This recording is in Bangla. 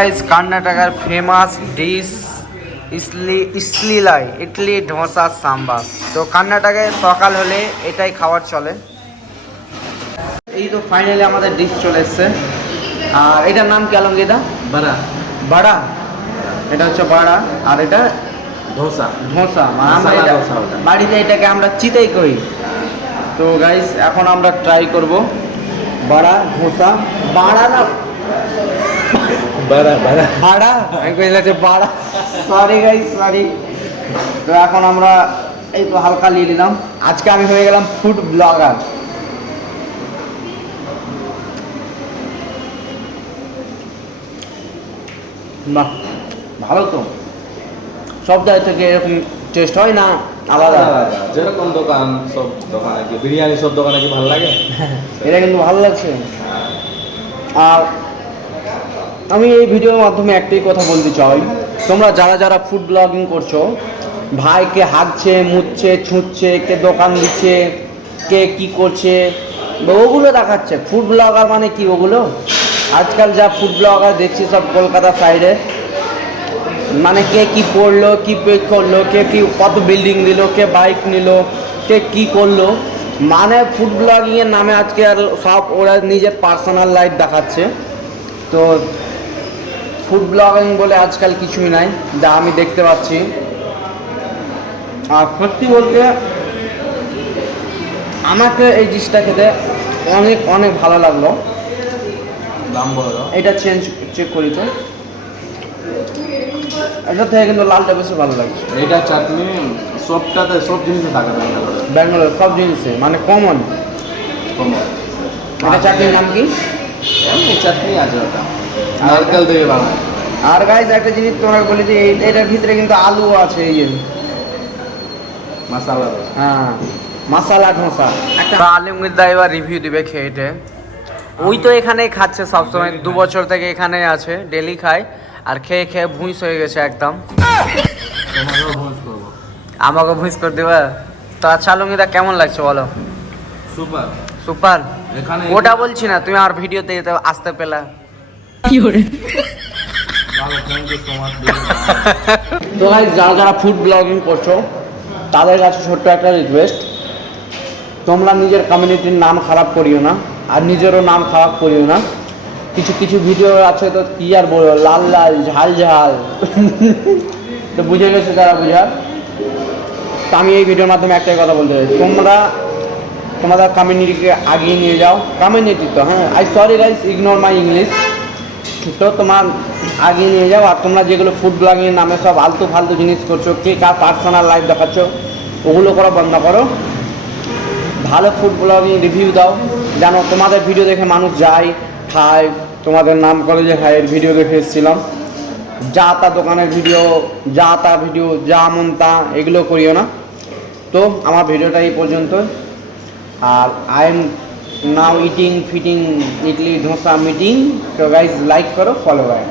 গাইস কর্ণাটকার ফেমাস ডিশ ইসলি ইসলিলাই ইডলি ধোসা সাম্বার। তো কর্ণাটকায় সকাল হলে এটাই খাবার চলে। এই তো ফাইনালি আমাদের ডিশ চলে এসছে। আর এটার নাম কি আলমগীদা বড়া। বাড়া। এটা হচ্ছে বাড়া আর এটা ধোসা। ধোসা মানে। বাড়িতে এটাকে আমরা চিতাই করি। তো গাইস এখন আমরা ট্রাই করব। বাড়া ধোসা বাড়া না বড়া বড়া। ভাড়া আমি কইলা যে ভাড়া সরি গাইস সরি তো এখন আমরা এই তো হালকা নিয়ে নিলাম। আজকে আমি হয়ে গেলাম ফুড ব্লগার বাহ। ভালো তো। সব জায়গা থেকে এরকম টেস্ট হয় না? আলাদা। যেরকম দোকান সব দোকানে কি। বিরিয়ানি সব দোকানে কি ভালো লাগে? এটা কিন্তু ভালো লাগছে। আর আমি এই ভিডিওর মাধ্যমে একটাই কথা বলতে চাই। তোমরা যারা যারা ফুড ব্লগিং করছ, ভাইকে হাঁকছে মুচ্ছে ছুঁচ্ছে, কে দোকান দিচ্ছে, কে কি করছে, ওগুলো দেখাচ্ছে। ফুড ব্লগার মানে কি ওগুলো? আজকাল যা ফুড ব্লগার দেখছি সব কলকাতা সাইডে মানে কে কি পড়ল, কি পে করল, কে কি কত বিল্ডিং দিল কে বাইক নিল, কে কি করল। মানে ফুড ব্লগিং এর নামে আজকে আর সব ওরা নিজের পার্সোনাল লাইফ দেখাচ্ছে। তো ফুড ব্লগিং বলে আজকাল কিছুই নাই যা আমি দেখতে পাচ্ছি। আর সত্যি বলতে আমাকে এই ডিশটা খেতে অনেক অনেক ভালো লাগল। এটা চেঞ্জ চেক করি তো। এটা থেকে কিন্তু লালটা বেশি ভালো লাগছে এইটা চাটনি সবটাতে সব জিনিসে থাকে ব্যাঙ্গালোর সব জিনিসে মানে কমন কমন এটা চাটনির নাম কি? চাটনি আছে ওটা। নারকেল দিয়ে বানায়। আর গাইজ একটা জিনিস তোমাকে বলি যে এটার ভিতরে কিন্তু আলু আছে এই যে। মশলা। হ্যাঁ মশালা ধোসা। একটা আলিমগীর দা এবার রিভিউ দিবে খেয়েটে ওই তো এখানেই খাচ্ছে সবসময় দু বছর থেকে এখানেই আছে ডেলি খায়। আর খেয়ে খেয়ে ভুঁইস হয়ে গেছে একদম। আমাকে ভুঁইস করে দেবে। তো আচ্ছা আলমগীর কেমন লাগছে বলো? সুপার। সুপার। ওটা বলছি না তুমি আর ভিডিওতে আসতে পেলা। তো ভাই, যারা যারা ফুড ব্লগিং করছ, তাদের কাছে ছোট্ট একটা রিকোয়েস্ট তোমরা নিজের কমিউনিটির নাম খারাপ করিও না, আর নিজেরও নাম খারাপ করিও না। কিছু কিছু ভিডিও আছে তো কি আর বলব, লাল লাল, ঝাল ঝাল। তো বুঝে গেছে যারা বুঝার? তো আমি এই ভিডিওর মাধ্যমে একটাই কথা বলতে চাই। তোমরা তোমাদের কমিউনিটিকে আগিয়ে নিয়ে যাও। কমিউনিটি তো হ্যাঁ। I sorry guys ignore my English তো তোমার আগিয়ে নিয়ে যাও আর তোমরা যেগুলো ফুড ব্লগিং নামে সব আলতু ফালতু জিনিস করছ, কে কার পার্সোনাল লাইফ দেখাচ্ছ, ওগুলো করা, বন্ধ করো। ভালো ফুড ব্লগিং রিভিউ দাও, যেন তোমাদের ভিডিও দেখে মানুষ যায়, খায়। তোমাদের নাম যে হ্যাঁ ভিডিও দেখে এসেছিলাম। যা তা দোকানের ভিডিও যা তা ভিডিও যা মন তা, এগুলো করিও না। তো, আমার ভিডিওটা এই পর্যন্ত আর I am now eating fitting idli dosa meeting তো গাইজ লাইক করো ফলো করো?